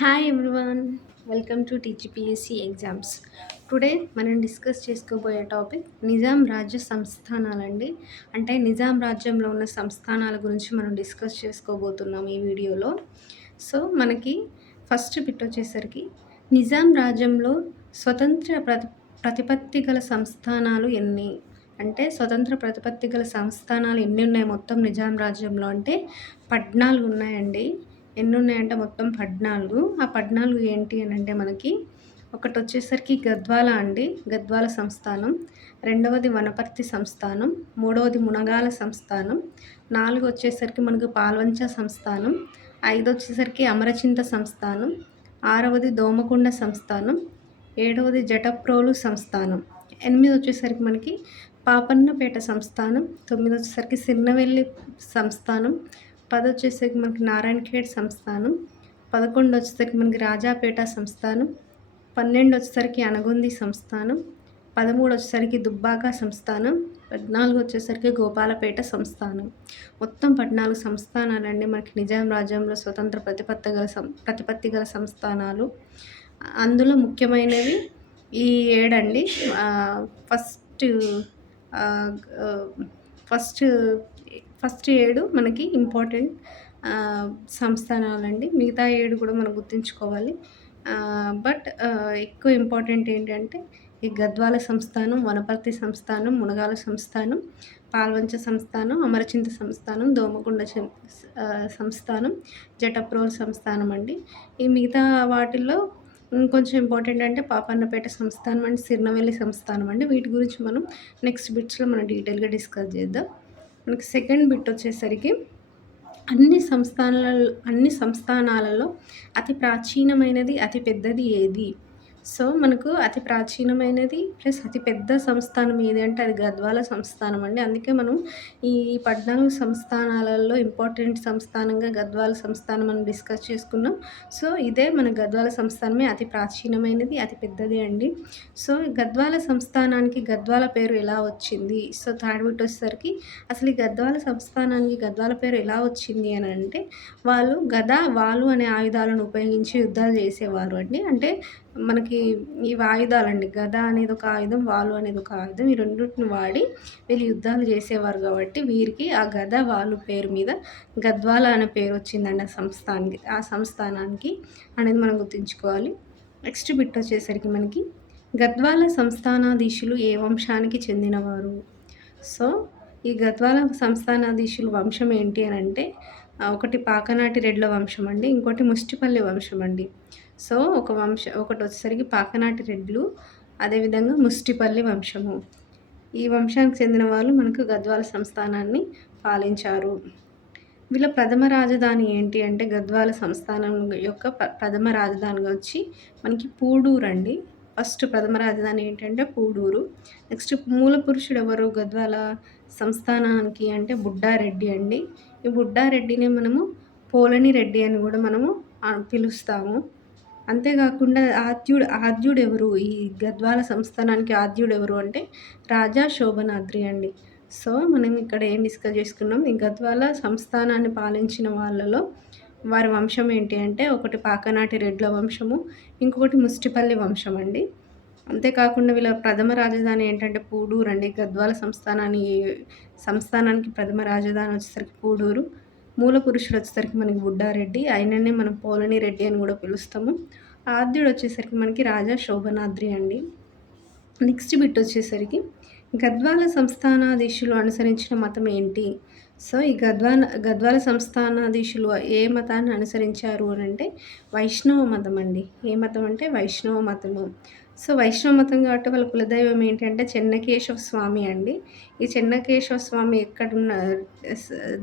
Hi everyone, welcome to TGPSC exams. Today మనం discuss చేసుకోబోయే topic Nizam రాజ్య సంస్థానాలండి. అంటే నిజాం రాజ్యంలో ఉన్న సంస్థానాల గురించి మనం డిస్కస్ చేసుకోబోతున్నాం ఈ వీడియోలో. సో మనకి ఫస్ట్ బిట్ వచ్చేసరికి నిజాం రాజ్యంలో స్వతంత్ర ప్రతిపత్తి గల సంస్థానాలు ఎన్ని? అంటే స్వతంత్ర ప్రతిపత్తి గల సంస్థానాలు ఎన్ని ఉన్నాయి మొత్తం నిజాం రాజ్యంలో అంటే 14 ఉన్నాయండి. ఎన్ని ఉన్నాయంటే మొత్తం 14. ఆ 14 ఏంటి అని అంటే మనకి ఒకటి వచ్చేసరికి గద్వాల అండి, గద్వాల సంస్థానం. రెండవది వనపర్తి సంస్థానం. మూడవది మునగాల సంస్థానం. 4 వచ్చేసరికి మనకు పాల్వంచ సంస్థానం. 5 వచ్చేసరికి అమరచింత సంస్థానం. 6వది దోమకొండ సంస్థానం. 7వది జటప్రోలు సంస్థానం. 8 వచ్చేసరికి మనకి పాపన్నపేట సంస్థానం. 9 వచ్చేసరికి సిర్నవెల్లి సంస్థానం. 10 వచ్చేసరికి మనకి నారాయణఖేడ్ సంస్థానం. 11 వచ్చేసరికి మనకి రాజాపేట సంస్థానం. 12 వచ్చేసరికి అనగొంది సంస్థానం. 13 వచ్చేసరికి దుబ్బాక సంస్థానం. 14 వచ్చేసరికి గోపాలపేట సంస్థానం. మొత్తం 14 సంస్థానాలండి మనకి నిజాం రాజ్యంలో స్వతంత్ర ప్రతిపత్తి గల సంస్థానాలు. అందులో ముఖ్యమైనవి ఈ 7 అండి. ఫస్ట్ ఫస్ట్ ఫస్ట్ 7 మనకి ఇంపార్టెంట్ సంస్థానాలండి. మిగతా 7 కూడా మనం గుర్తుంచుకోవాలి. బట్ ఎక్కువ ఇంపార్టెంట్ ఏంటంటే ఈ గద్వాల సంస్థానం, వనపర్తి సంస్థానం, మునగాల సంస్థానం, పాల్వంచ సంస్థానం, అమరచింత సంస్థానం, దోమకొండ సంస్థానం, జటప్రోల్ సంస్థానం అండి. ఈ మిగతా వాటిల్లో ఇంకొంచెం ఇంపార్టెంట్ అంటే పాపన్నపేట సంస్థానం అండ్ సిర్నవెల్లి సంస్థానం అండి. వీటి గురించి మనం నెక్స్ట్ బిట్స్లో మనం డీటెయిల్గా డిస్కస్ చేద్దాం. మనకి సెకండ్ బిట్ వచ్చేసరికి అన్ని సంస్థానాలలో అతి ప్రాచీనమైనది, అతి పెద్దది ఏది? సో మనకు అతి ప్రాచీనమైనది ప్లస్ అతి పెద్ద సంస్థానం ఏది అంటే అది గద్వాల సంస్థానం అండి. అందుకే మనం ఈ 14 సంస్థానాలలో ఇంపార్టెంట్ సంస్థానంగా గద్వాల సంస్థానం మనం డిస్కస్ చేసుకున్నాం. సో ఇదే మన గద్వాల సంస్థానమే అతి ప్రాచీనమైనది, అతి పెద్దది అండి. సో గద్వాల సంస్థానానికి గద్వాల పేరు ఎలా వచ్చింది? సో థర్డ్ బిట్ వచ్చేసరికి అసలు ఈ గద్వాల సంస్థానానికి గద్వాల పేరు ఎలా వచ్చింది అని అంటే వాళ్ళు గద, వాలు అనే ఆయుధాలను ఉపయోగించి యుద్ధాలు చేసేవారు అండి. అంటే మనకి ఇవి ఆయుధాలండి. గద అనేది ఒక ఆయుధం, వాలు అనేది ఒక ఆయుధం. ఈ రెండింటిని వాడి వీళ్ళు యుద్ధాలు చేసేవారు కాబట్టి వీరికి ఆ గద, వాలు పేరు మీద గద్వాల అనే పేరు వచ్చిందండి ఆ సంస్థానానికి అనేది మనం గుర్తుంచుకోవాలి. నెక్స్ట్ బిట్ వచ్చేసరికి మనకి గద్వాల సంస్థానాధీశులు ఏ వంశానికి చెందినవారు? సో ఈ గద్వాల సంస్థానాధీశులు వంశం ఏంటి అని అంటే ఒకటి పాకనాటి రెడ్ల వంశం అండి, ఇంకోటి ముష్టిపల్లి వంశం అండి. సో ఒకటి వచ్చేసరికి పాకనాటి రెడ్లు, అదేవిధంగా ముష్టిపల్లి వంశము. ఈ వంశానికి చెందిన వాళ్ళు మనకు గద్వాల సంస్థానాన్ని పాలించారు. వీళ్ళ ప్రథమ రాజధాని ఏంటి అంటే గద్వాల సంస్థానం యొక్క ప్రథమ రాజధానిగా వచ్చి మనకి పూడూరు అండి. ఫస్ట్ ప్రథమ రాజధాని ఏంటంటే పూడూరు. నెక్స్ట్ మూల పురుషుడు ఎవరు గద్వాల సంస్థానానికి అంటే బుడ్డారెడ్డి అండి. ఈ బుడ్డారెడ్డిని మనము పోలని రెడ్డి అని కూడా మనము పిలుస్తాము. అంతేకాకుండా ఆద్యుడు ఎవరు? ఈ గద్వాల సంస్థానానికి ఆద్యుడు ఎవరు అంటే రాజా శోభనాద్రి అండి. సో మనం ఇక్కడ ఏం డిస్కస్ చేసుకున్నాం, ఈ గద్వాల సంస్థానాన్ని పాలించిన వాళ్ళలో వారి వంశం ఏంటి అంటే ఒకటి పాకనాటి రెడ్ల వంశము, ఇంకొకటి ముష్టిపల్లి వంశం అండి. అంతేకాకుండా వీళ్ళ ప్రథమ రాజధాని ఏంటంటే పూడూరు అండి. గద్వాల సంస్థానానికి ప్రథమ రాజధాని వచ్చేసరికి పూడూరు. మూల పురుషుడు వచ్చేసరికి మనకి బుడ్డారెడ్డి, ఆయననే మనం పోలని రెడ్డి అని కూడా పిలుస్తాము. ఆద్యుడు వచ్చేసరికి మనకి రాజా శోభనాద్రి అండి. నెక్స్ట్ బిట్ వచ్చేసరికి గద్వాల సంస్థానాధీశులు అనుసరించిన మతం ఏంటి? సో ఈ గద్వాల సంస్థానాధీశులు ఏ మతాన్ని అనుసరించారు అని అంటే వైష్ణవ మతం అండి. ఏ మతం అంటే వైష్ణవ మతము. సో వైష్ణవ మతం కాబట్టి వాళ్ళ కులదైవం ఏంటంటే చెన్నకేశవ స్వామి అండి. ఈ చెన్నకేశవ స్వామి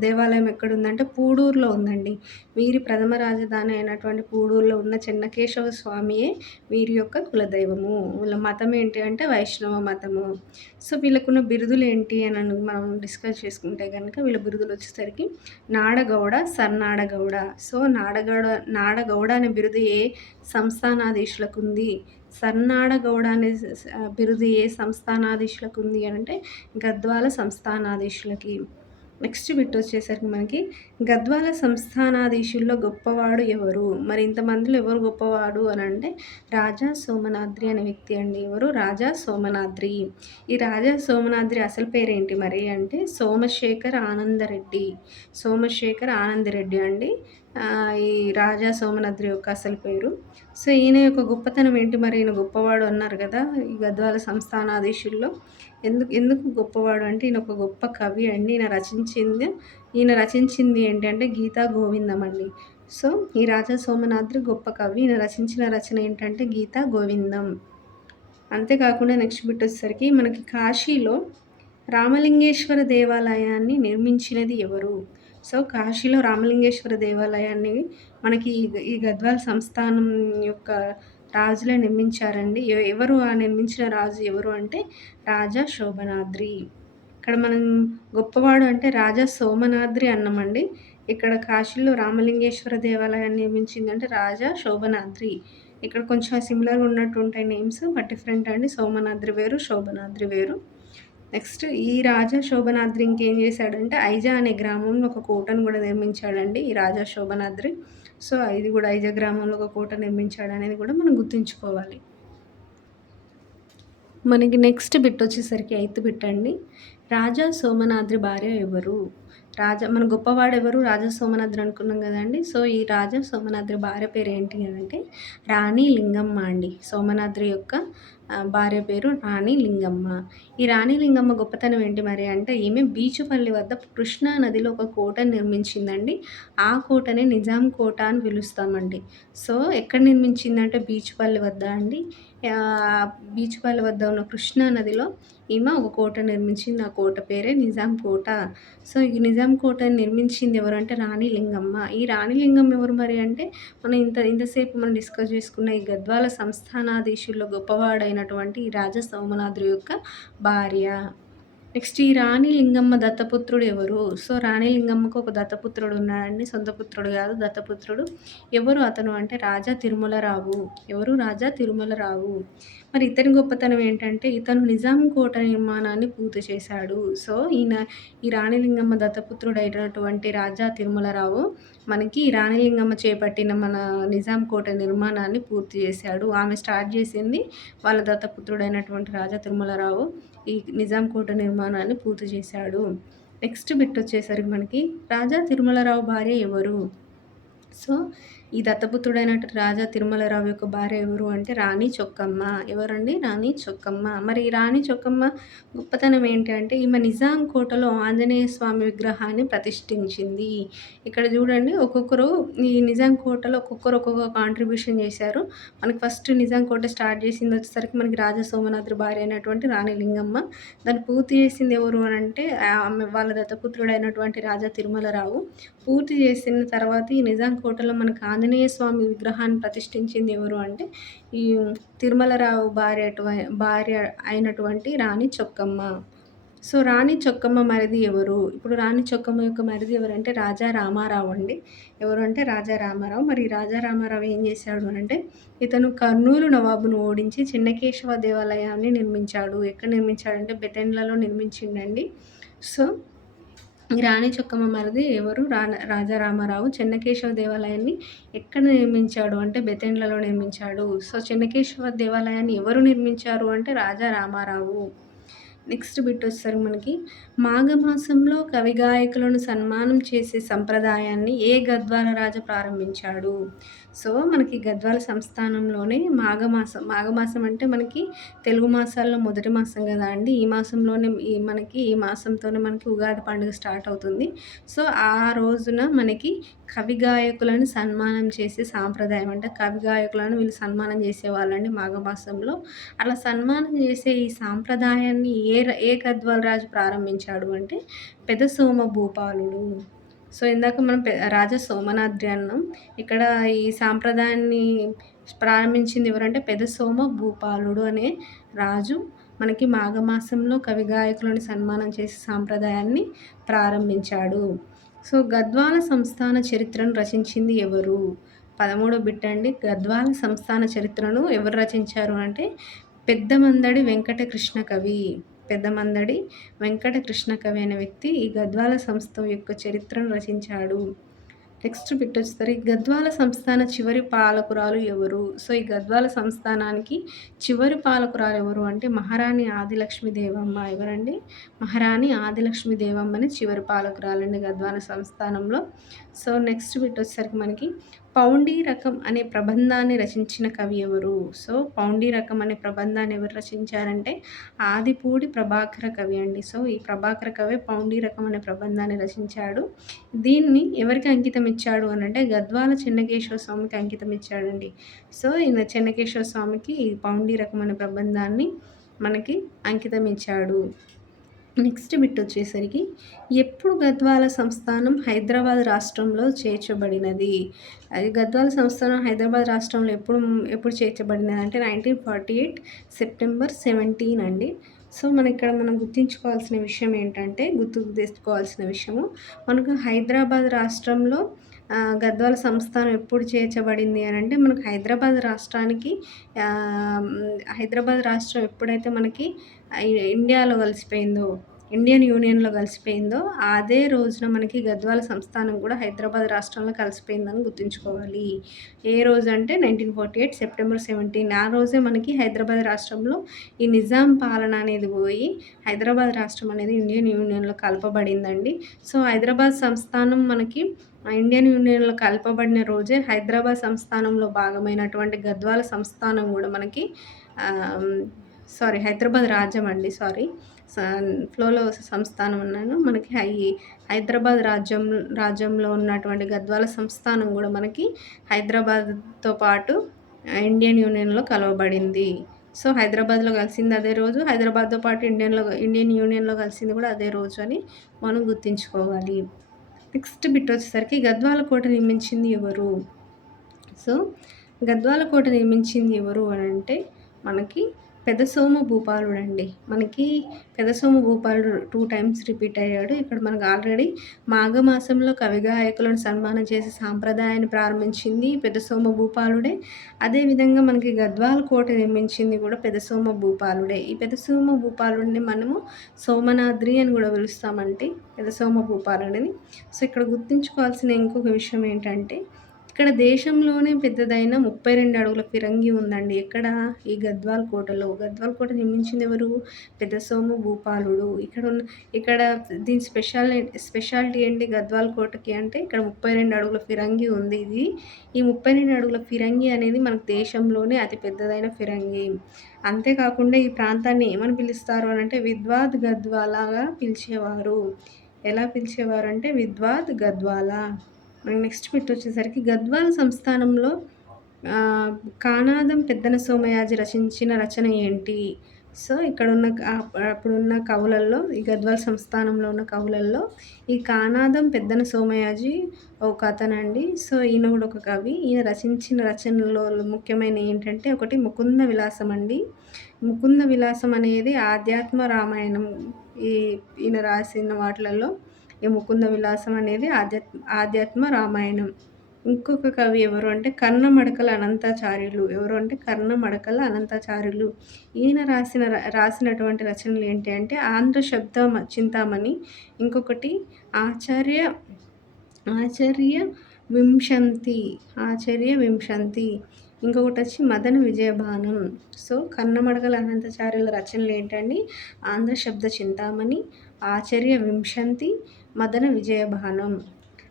దేవాలయం ఎక్కడుందంటే పూడూరులో ఉందండి. వీరి ప్రథమ రాజధాని అయినటువంటి పూడూరులో ఉన్న చెన్నకేశవ స్వామియే వీరి యొక్క కులదైవము. వీళ్ళ మతం ఏంటి అంటే వైష్ణవ మతము. సో వీళ్ళకున్న బిరుదులు ఏంటి అని మనం డిస్కస్ చేసుకుంటే కనుక వీళ్ళ బిరుదులు వచ్చేసరికి నాడగౌడ, సర్నాడగౌడ. సో నాడగౌడ అనే బిరుదు ఏ సంస్థానాధీశులకు ఉంది? సర్నాడగౌడ అనే బిరుదు ఏ సంస్థానాధీశులకు ఉంది అని అంటే గద్వాల సంస్థానాధీశులకి. నెక్స్ట్ బిట్ వచ్చేసరికి మనకి గద్వాల సంస్థానాధీశుల్లో గొప్పవాడు ఎవరు? మరి ఇంతమందిలో ఎవరు గొప్పవాడు అనంటే రాజా సోమనాద్రి అనే వ్యక్తి అండి. ఎవరు? రాజా సోమనాద్రి. ఈ రాజా సోమనాద్రి అసలు పేరేంటి మరి అంటే సోమశేఖర్ ఆనందరెడ్డి. సోమశేఖర్ ఆనందరెడ్డి అండి. ఈ రాజా సోమనాద్రి యొక్క అసలు పేరు. సో, ఈయన యొక్క గొప్పతనం ఏంటి మరి? ఈయన గొప్పవాడు అన్నారు గదా! ఈ గద్వాల సంస్థానాధీశుల్లో. ఎందుకు ఎందుకు గొప్పవాడు అంటే ఈయన ఒక గొప్ప కవి అండి. ఈయన రచించింది ఏంటంటే గీతా గోవిందం అండి. సో, ఈ రాజా సోమనాద్రి గొప్ప కవి. ఈయన రచించిన రచన ఏంటంటే గీతా గోవిందం. అంతేకాకుండా నెక్స్ట్ బిట్ వచ్చేసరికి మనకి కాశీలో రామలింగేశ్వర దేవాలయాన్ని నిర్మించినది ఎవరు? సో, కాశీలో రామలింగేశ్వర దేవాలయాన్ని మనకి ఈ గద్వాల సంస్థానం యొక్క రాజులే నిర్మించారండి. ఎవరు ఆ నిర్మించిన రాజు ఎవరు అంటే రాజా శోభనాద్రి. ఇక్కడ మనం గొప్పవాడు అంటే రాజా సోమనాద్రి అన్నామండి. ఇక్కడ కాశీలో రామలింగేశ్వర దేవాలయాన్ని నిర్మించిందంటే రాజా శోభనాద్రి. ఇక్కడ కొంచెం సిమిలర్‌గా ఉన్నట్టు ఉంటాయి నేమ్స్. బట్ డిఫరెంట్ అండి. సోమనాద్రి వేరు, శోభనాద్రి వేరు. నెక్స్ట్ ఈ రాజా శోభనాద్రి ఇంకేం చేశాడంటే ఐజా అనే గ్రామంలో ఒక కోటను కూడా నిర్మించాడండి ఈ రాజా శోభనాద్రి. సో, ఇది కూడా ఐజా గ్రామంలో ఒక కోట నిర్మించాడనేది కూడా మనం గుర్తుంచుకోవాలి. మనకి నెక్స్ట్ బిట్ వచ్చేసరికి ఎయిత్ బిట్ అండి. రాజా సోమనాద్రి భార్య ఎవరు? మన గొప్పవాడెవరు? రాజా సోమనాద్రి అనుకున్నాం కదండీ! సో, ఈ రాజా సోమనాద్రి భార్య పేరేంటి అనంటే రాణి లింగమ్మ అండి. సోమనాద్రి యొక్క భార్య పేరు రాణి లింగమ్మ. ఈ రాణి లింగమ్మ గొప్పతనం ఏంటి మరి అంటే ఈమె బీచుపల్లి వద్ద కృష్ణా నదిలో ఒక కోటను నిర్మించిందండి. ఆ కోటనే నిజాం కోట అని పిలుస్తామండి. సో, ఎక్కడ నిర్మించిందంటే బీచుపల్లి వద్ద అండి. బీచుపల్లి వద్ద ఉన్న కృష్ణా నదిలో ఈమె ఒక కోట నిర్మించింది. ఆ కోట పేరే నిజాం కోట. సో, ఈ నిజాం కోటని నిర్మించింది ఎవరు అంటే రాణి లింగమ్మ. ఈ రాణి లింగమ్మ ఎవరు మరి అంటే మనం ఇంతసేపు మనం డిస్కస్ చేసుకున్న ఈ గద్వాల సంస్థానాధీశుల్లో గొప్పవాడైనటువంటి ఈ రాజా సోమనాద్రి యొక్క భార్య. నెక్స్ట్ ఈ రాణి లింగమ్మ దత్తపుత్రుడు ఎవరు? సో, రాణి లింగమ్మకు ఒక దత్తపుత్రుడు ఉన్నాడండి. సొంత పుత్రుడు కాదు, దత్తపుత్రుడు. ఎవరు అతను అంటే రాజా తిరుమలరావు. ఎవరు? రాజా తిరుమలరావు. మరి ఇతని గొప్పతనం ఏంటంటే ఇతను నిజాం కోట నిర్మాణాన్ని పూర్తి చేశాడు. సో, ఈ రాణి లింగమ్మ దత్తపుత్రుడైనటువంటి రాజా తిరుమలరావు మనకి ఈ రాణి లింగమ్మ చేపట్టిన మన నిజాం కోట నిర్మాణాన్ని పూర్తి చేశాడు. ఆమె స్టార్ట్ చేసింది వాళ్ళ దత్తపుత్రుడైనటువంటి రాజా తిరుమలరావు ఈ నిజాం కోట నిర్మాణాన్ని పూర్తి చేశాడు. నెక్స్ట్ బిట్ వచ్చేసరికి మనకి రాజా తిరుమలరావు భార్య ఎవరు? సో, ఈ దత్తపుత్రుడైనటువంటి రాజా తిరుమలరావు యొక్క భార్య ఎవరు అంటే రాణి చొక్కమ్మ. ఎవరండి? రాణి చొక్కమ్మ. మరి ఈ రాణి చొక్కమ్మ గొప్పతనం ఏంటి అంటే ఈమె నిజాం కోటలో ఆంజనేయ స్వామి విగ్రహాన్ని ప్రతిష్ఠించింది. ఇక్కడ చూడండి ఒక్కొక్కరు ఈ నిజాం కోటలో ఒక్కొక్క కాంట్రిబ్యూషన్ చేశారు. మనకి ఫస్ట్ నిజాం కోట స్టార్ట్ చేసింది వచ్చేసరికి మనకి రాజా సోమనాద్రి భార్య అయినటువంటి రాణి లింగమ్మ. దాన్ని పూర్తి చేసింది ఎవరు అనంటే ఆమె వాళ్ళ దత్తపుత్రుడైనటువంటి రాజా తిరుమలరావు. పూర్తి చేసిన తర్వాత ఈ నిజాం కోటలో మనకు ఆంజనేయ స్వామి విగ్రహాన్ని ప్రతిష్ఠించింది ఎవరు అంటే ఈ తిరుమలరావు భార్య అయినటువంటి రాణి చొక్కమ్మ. సో, రాణి చొక్కమ్మ మరిది ఎవరు? ఇప్పుడు రాణి చొక్కమ్మ యొక్క మరిది ఎవరంటే రాజా రామారావు అండి. ఎవరు అంటే రాజా రామారావు. మరి రాజా రామారావు ఏం చేశాడు అనంటే ఇతను కర్నూలు నవాబును ఓడించి చెన్నకేశవ దేవాలయాన్ని నిర్మించాడు. ఎక్కడ నిర్మించాడంటే బెతెండ్లలో నిర్మించిండండి. సో, ఈ రాణి చొక్కమ్మ మరిది ఎవరు? రాజా రామారావు. చెన్నకేశవ దేవాలయాన్ని ఎక్కడ నిర్మించాడు అంటే బెతెండ్లలో నిర్మించాడు. సో, చెన్నకేశవ దేవాలయాన్ని ఎవరు నిర్మించారు అంటే రాజా రామారావు. నెక్స్ట్ బిట్ వచ్చేసరికి మనకి మాఘమాసంలో కవి గాయకులను సన్మానం చేసే సంప్రదాయాన్ని ఏ గద్వాల రాజు ప్రారంభించాడు? సో, మనకి గద్వాల సంస్థానంలోనే మాఘమాసం అంటే మనకి తెలుగు మాసాల్లో మొదటి మాసం కదా అండి. ఈ మాసంలోనే ఈ మాసంతోనే మనకి ఉగాది పండుగ స్టార్ట్ అవుతుంది. సో, ఆ రోజున మనకి కవి గాయకులను సన్మానం చేసే సాంప్రదాయం అంటే కవి గాయకులను వీళ్ళు సన్మానం చేసేవాళ్ళండి మాఘమాసంలో. అలా సన్మానం చేసే ఈ సాంప్రదాయాన్ని ఏ గద్వాల రాజు ప్రారంభించాడు అంటే పెద్ద సోమ భూపాలుడు. సో, ఇందాక మనం రాజా సోమనాద్రి అన్నాం. ఇక్కడ ఈ సాంప్రదాయాన్ని ప్రారంభించింది ఎవరంటే పెద్ద సోమ భూపాలుడు అనే రాజు మనకి మాఘమాసంలో కవి గాయకులను సన్మానం చేసే సాంప్రదాయాన్ని ప్రారంభించాడు. సో, గద్వాల సంస్థాన చరిత్రను రచించింది ఎవరు? 13వ బిట్ అండి. గద్వాల సంస్థాన చరిత్రను ఎవరు రచించారు అంటే పెద్దమందడి వెంకటకృష్ణ కవి. పెద్దమందడి వెంకట కృష్ణ కవి అనే వ్యక్తి ఈ గద్వాల సంస్థ యొక్క చరిత్రను రచించాడు. నెక్స్ట్ బిట్ వచ్చేసరికి గద్వాల సంస్థాన చివరి పాలకురాలు ఎవరు? సో, ఈ గద్వాల సంస్థానానికి చివరి పాలకురాలు ఎవరు అంటే మహారాణి ఆదిలక్ష్మి దేవమ్మ. ఎవరండి? మహారాణి ఆదిలక్ష్మి దేవమ్మని చివరి పాలకురాలండి గద్వాల సంస్థానంలో. సో, నెక్స్ట్ బిట్ వచ్చేసరికి మనకి పౌండీ రకం అనే ప్రబంధాన్ని రచించిన కవి ఎవరు? సో, పౌండీ రకం అనే ప్రబంధాన్ని ఎవరు రచించారంటే ఆదిపూడి ప్రభాకర కవి అండి. సో, ఈ ప్రభాకర కవి పౌండీ రకం అనే ప్రబంధాన్ని రచించాడు. దీన్ని ఎవరికి అంకితం ఇచ్చాడు అనంటే గద్వాల చెన్నకేశవ స్వామికి అంకితం ఇచ్చాడండి. సో, ఈయన చెన్నకేశవ స్వామికి ఈ పౌండీ రకం అనే ప్రబంధాన్ని మనకి అంకితం ఇచ్చాడు. నెక్స్ట్ బిట్ వచ్చేసరికి ఎప్పుడు గద్వాల సంస్థానం హైదరాబాద్ రాష్ట్రంలో చేర్చబడినది? అది గద్వాల సంస్థానం హైదరాబాద్ రాష్ట్రంలో ఎప్పుడు చేర్చబడినది అంటే 1948 సెప్టెంబర్ 17 అండి. సో, మనం గుర్తుంచుకోవాల్సిన విషయం ఏంటంటే గుర్తుకు తెచ్చుకోవాల్సిన విషయము మనకు హైదరాబాద్ రాష్ట్రంలో గద్వాల సంస్థానం ఎప్పుడు చేర్చబడింది అనంటే మనకు హైదరాబాద్ రాష్ట్రం ఎప్పుడైతే మనకి ఇండియాలో కలిసిపోయిందో, ఇండియన్ యూనియన్‌లో కలిసిపోయిందో అదే రోజున మనకి గద్వాల సంస్థానం కూడా హైదరాబాద్ రాష్ట్రంలో కలిసిపోయిందని గుర్తుంచుకోవాలి. ఏ రోజు అంటే 1948 సెప్టెంబర్ 17 ఆ రోజే మనకి హైదరాబాద్ రాష్ట్రంలో ఈ నిజాం పాలన అనేది పోయి హైదరాబాద్ రాష్ట్రం అనేది ఇండియన్ యూనియన్‌లో కలపబడిందండి. సో, హైదరాబాద్ సంస్థానం మనకి ఇండియన్ యూనియన్‌లో కలపబడిన రోజే హైదరాబాద్ సంస్థానంలో భాగమైనటువంటి గద్వాల సంస్థానం కూడా మనకి హైదరాబాద్ రాజ్యం అండి. ఫ్లోలో సంస్థానం అన్నాను. మనకి హైదరాబాద్ రాజ్యంలో ఉన్నటువంటి గద్వాల సంస్థానం కూడా మనకి హైదరాబాద్‌తో పాటు ఇండియన్ యూనియన్‌లో కలవబడింది. సో, హైదరాబాద్‌లో కలిసింది అదే రోజు, హైదరాబాద్‌తో పాటు ఇండియన్ యూనియన్‌లో కలిసింది కూడా అదే రోజు అని మనం గుర్తుంచుకోవాలి. నెక్స్ట్ బిట్ వచ్చేసరికి గద్వాల కోట నిర్మించింది ఎవరు? సో, గద్వాల కోట నిర్మించింది ఎవరు అనంటే మనకి పెదసోమ భూపాలుడండి. మనకి పెదసోమ భూపాలుడు 2 టైమ్స్ రిపీట్ అయ్యాడు. ఇక్కడ మనకు ఆల్రెడీ మాఘమాసంలో కవిగాయకులను సన్మానం చేసే సాంప్రదాయాన్ని ప్రారంభించింది పెదసోమ భూపాలుడే. అదేవిధంగా మనకి గద్వాల కోట నిర్మించింది కూడా పెదసోమ భూపాలుడే. ఈ పెదసోమ భూపాలుడిని మనము సోమనాద్రి అని కూడా పిలుస్తామండి, పెదసోమ భూపాలుడిని. సో, ఇక్కడ గుర్తుంచుకోవాల్సిన ఇంకొక విషయం ఏంటంటే ఇక్కడ దేశంలోనే పెద్దదైన 32 అడుగుల ఫిరంగి ఉందండి. ఎక్కడ? ఈ గద్వాల్ కోటలో. గద్వాల్ కోట నిర్మించింది ఎవరు? పెదసోమ భూపాలుడు. ఇక్కడ దీని స్పెషాలిటీ ఏంటి గద్వాల్ కోటకి అంటే ఇక్కడ 32 అడుగుల ఫిరంగి ఉంది. ఈ 32 అడుగుల ఫిరంగి అనేది మనకు దేశంలోనే అతి పెద్దదైన ఫిరంగి. అంతేకాకుండా ఈ ప్రాంతాన్ని ఏమని పిలుస్తారు అనంటే విద్వాద్ గద్వాలగా పిలిచేవారు. ఎలా పిలిచేవారు అంటే విద్వాద్ గద్వాల. నెక్స్ట్ బిట్ వచ్చేసరికి గద్వాల సంస్థానంలో కానాదం పెద్దన సోమయాజి రచించిన రచన ఏంటి? సో, అప్పుడున్న కవులల్లో ఈ గద్వాల సంస్థానంలో ఉన్న కవులల్లో ఈ కానాదం పెద్దన సోమయాజి ఒక అతనండి. సో, ఈయన కూడా ఒక కవి. ఈయన రచించిన రచనల్లో ముఖ్యమైనవి ఏంటంటే ఒకటి ముకుంద విలాసం అండి. ముకుంద విలాసం అనేది ఆధ్యాత్మ రామాయణం. ఈయన రాసిన వాటిలలో ఈ ముకుంద విలాసం అనేది ఆధ్యాత్మ రామాయణం. ఇంకొక కవి ఎవరు అంటే కర్ణమడకల అనంతాచార్యులు. ఎవరు అంటే కర్ణమడకల అనంతాచార్యులు. ఈయన రాసినటువంటి రచనలు ఏంటి అంటే ఆంధ్ర శబ్ద చింతామణి, ఇంకొకటి ఆచార్య వింశంతి, ఇంకొకటి వచ్చి మదన విజయబాణం. సో, కర్ణమడకల అనంతాచార్యుల రచనలు ఏంటండి? ఆంధ్ర శబ్ద చింతామణి, ఆచార్య వింశంతి, మదన విజయబాణం.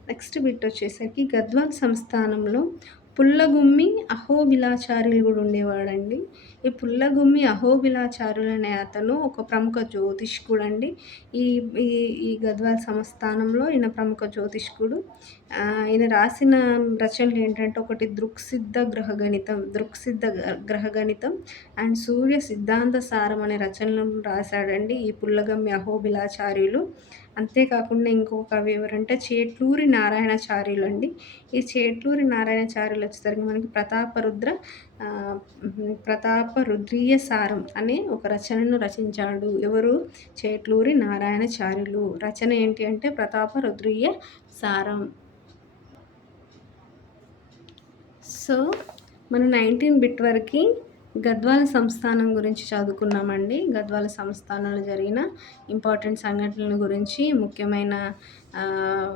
నెక్స్ట్ బిట్ వచ్చేసరికి గద్వాల్ సంస్థానంలో పుల్లగుమ్మి అహోబిలాచార్యులు కూడా ఉండేవాడండి. ఈ పుల్లగుమ్మి అహోబిలాచార్యులు అనే అతను ఒక ప్రముఖ జ్యోతిష్కుడు అండి. ఈ గద్వాల్ సంస్థానంలో ఈయన ప్రముఖ జ్యోతిష్కుడు. ఈయన రాసిన రచనలు ఏంటంటే ఒకటి దృక్సిద్ధ గ్రహగణితం అండ్ సూర్య సిద్ధాంత సారం అనే రచనలను రాశాడండి ఈ పుల్లగుమ్మి అహోబిలాచార్యులు. అంతేకాకుండా ఇంకొక కవి ఎవరంటే చేట్లూరి నారాయణాచార్యులు అండి. ఈ చేట్లూరి నారాయణాచార్యులు వచ్చేసరికి మనకి ప్రతాపరుద్రీయ సారం అనే ఒక రచనను రచించాడు. ఎవరు? చేట్లూరి నారాయణాచార్యులు. రచన ఏంటి అంటే ప్రతాపరుద్రీయ సారం. సో, మనం 19 బిట్ వరకు గద్వాల సంస్థానం గురించి చదువుకున్నామండి. గద్వాల సంస్థానంలో జరిగిన ఇంపార్టెంట్ సంఘటనల గురించి, ముఖ్యమైన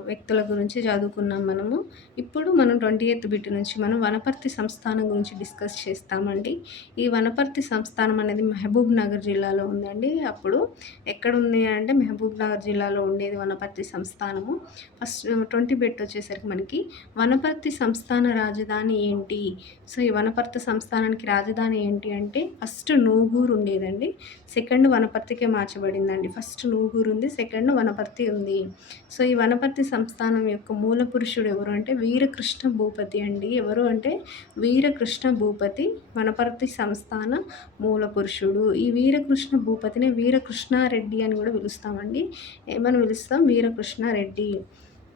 వ్యక్తుల గురించి చదువుకున్నాం మనము. ఇప్పుడు మనం 28th బిట్ నుంచి మనం వనపర్తి సంస్థానం గురించి డిస్కస్ చేస్తామండి. ఈ వనపర్తి సంస్థానం అనేది మహబూబ్ నగర్ జిల్లాలో ఉందండి. అప్పుడు ఎక్కడుంది అంటే మహబూబ్ నగర్ జిల్లాలో ఉండేది వనపర్తి సంస్థానము. ఫస్ట్ 20 బిట్ వచ్చేసరికి మనకి వనపర్తి సంస్థాన రాజధాని ఏంటి? సో, ఈ వనపర్తి సంస్థానానికి రాజధాని ఏంటి అంటే ఫస్ట్ నూగూరు ఉండేదండి. సెకండ్ వనపర్తికే మార్చబడిందండి. ఫస్ట్ నూగూరు ఉంది. సెకండ్ వనపర్తి ఉంది. సో, ఈ వనపర్తి సంస్థానం యొక్క మూల పురుషుడు ఎవరు అంటే వీరకృష్ణ భూపతి అండి. ఎవరు అంటే వీరకృష్ణ భూపతి వనపర్తి సంస్థాన మూల పురుషుడు. ఈ వీరకృష్ణ భూపతిని వీరకృష్ణారెడ్డి అని కూడా పిలుస్తామండి. ఏమని పిలుస్తాం? వీరకృష్ణారెడ్డి.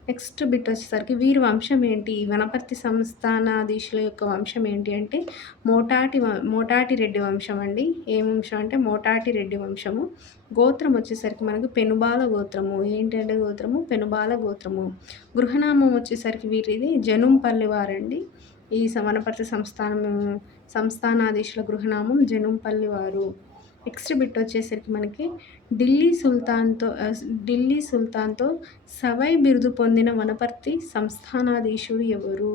నెక్స్ట్ బిట్ వచ్చేసరికి వీరి వంశం ఏంటి? వనపర్తి సంస్థానాధీశుల యొక్క వంశం ఏంటి అంటే మోటాటి రెడ్డి వంశం అండి. ఏ వంశం అంటే మోటాటి రెడ్డి వంశము. గోత్రం వచ్చేసరికి మనకు పెనుబాల గోత్రము. ఏంటంటే గోత్రము పెనుబాల గోత్రము. గృహనామం వచ్చేసరికి వీరిది జనుంపల్లి వారండి. ఈ వనపర్తి సంస్థానాధీశుల గృహనామం జనుంపల్లి వారు. నెక్స్ట్ బిట్ వచ్చేసరికి మనకి ఢిల్లీ సుల్తాన్తో సవై బిరుదు పొందిన వనపర్తి సంస్థానాధీశుడు ఎవరు?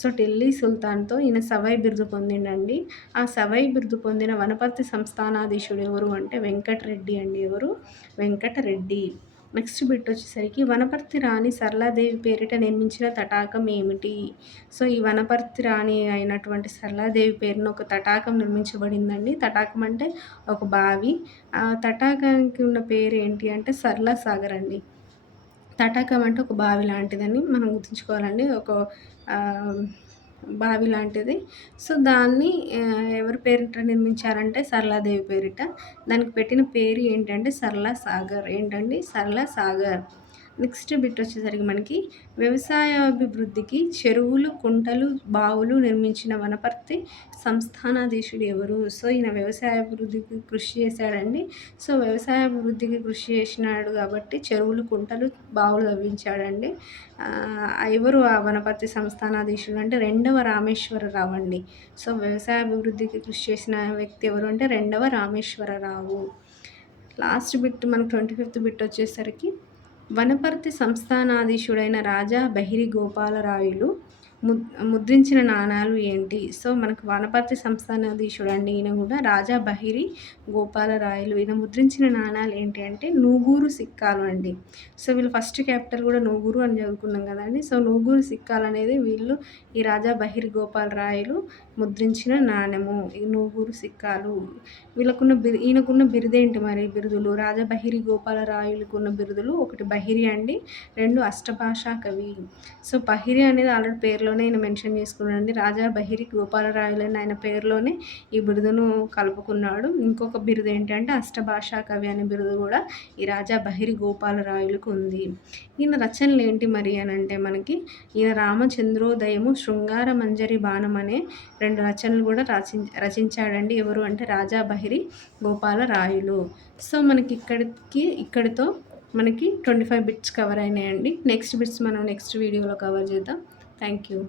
సో, ఢిల్లీ సుల్తాన్తో ఈయన సవై బిరుదు పొందిండండి. ఆ సవై బిరుదు పొందిన వనపర్తి సంస్థానాధీశుడు ఎవరు అంటే వెంకటరెడ్డి అండి. ఎవరు? వెంకటరెడ్డి. నెక్స్ట్ బిట్ వచ్చేసరికి వనపర్తి రాణి సరళాదేవి పేరిట నిర్మించిన తటాకం ఏమిటి? సో, ఈ వనపర్తి రాణి అయినటువంటి సరళాదేవి పేరున ఒక తటాకం నిర్మించబడిందండి. తటాకం అంటే ఒక బావి. ఆ తటాకానికి ఉన్న పేరు ఏంటి అంటే సరళ సాగర్ అండి. తటాకం అంటే ఒక బావి లాంటిదని మనం గుర్తుంచుకోవాలండి. ఒక బావి లాంటిది. సో, దాన్ని ఎవరి పేరిట నిర్మించారంటే సరళాదేవి పేరిట. దానికి పెట్టిన పేరు ఏంటంటే సరళ సాగర్. ఏంటండి? సరళ సాగర్. నెక్స్ట్ బిట్ వచ్చేసరికి మనకి వ్యవసాయాభివృద్ధికి చెరువులు, కుంటలు, బావులు నిర్మించిన వనపర్తి సంస్థానాధీశుడు ఎవరు? సో, ఈయన వ్యవసాయాభివృద్ధికి కృషి చేశాడండి. సో, వ్యవసాయాభివృద్ధికి కృషి చేసినాడు కాబట్టి చెరువులు, కుంటలు, బావులు తవ్వించాడండి. ఎవరు ఆ వనపర్తి సంస్థానాధీశుడు అంటే రెండవ రామేశ్వరరావు అండి. సో, వ్యవసాయాభివృద్ధికి కృషి చేసిన వ్యక్తి ఎవరు అంటే రెండవ రామేశ్వరరావు. లాస్ట్ బిట్ మనకు 25th బిట్ వచ్చేసరికి వనపర్తి సంస్థానాధీశుడైన రాజా బహిరి గోపాలరాయులు ముద్రించిన నాణాలు ఏంటి? సో, మనకు వనపర్తి సంస్థానాధీశుడు అండి. ఈయన కూడా రాజా బహిరి గోపాలరాయులు. ఈయన ముద్రించిన నాణాలు ఏంటి అంటే నూగూరు సిక్కాలు అండి. సో, వీళ్ళు ఫస్ట్ క్యాపిటల్ కూడా నూగూరు అని చదువుకున్నాం కదండి. సో, నూగూరు సిక్కాలు అనేది ఈ రాజా బహిరి గోపాలరాయులు ముద్రించిన నాణెము. ఈ నూగూరు సిక్కాలు. ఈయనకున్న బిరుదేంటి మరి? బిరుదులు రాజా బహిరి గోపాలరాయులకున్న బిరుదులు ఒకటి బహిరి అండి, 2 అష్టభాషా కవి. సో, బహిరి అనేది ఆల్రెడీ పేరులోనే ఈయన మెన్షన్ చేసుకున్నాడండి. రాజా బహిరి గోపాలరాయులని ఆయన పేరులోనే ఈ బిరుదును కలుపుకున్నాడు. ఇంకొక బిరుదు ఏంటంటే అష్టభాషా కవి అనే బిరుదు కూడా ఈ రాజా బహిరి గోపాలరాయులకు ఉంది. ఈయన రచనలు ఏంటి మరి అని అంటే మనకి ఈయన రామచంద్రోదయము, శృంగార మంజరి బాణం అనే 2 రచనలు కూడా రచించాడండి. ఎవరు అంటే రాజా బహిరి గోపాలరాయులు. సో, మనకి ఇక్కడితో మనకి 25 బిట్స్ కవర్ అయినాయండి. నెక్స్ట్ బిట్స్ మనం నెక్స్ట్ వీడియోలో కవర్ చేద్దాం. Thank you.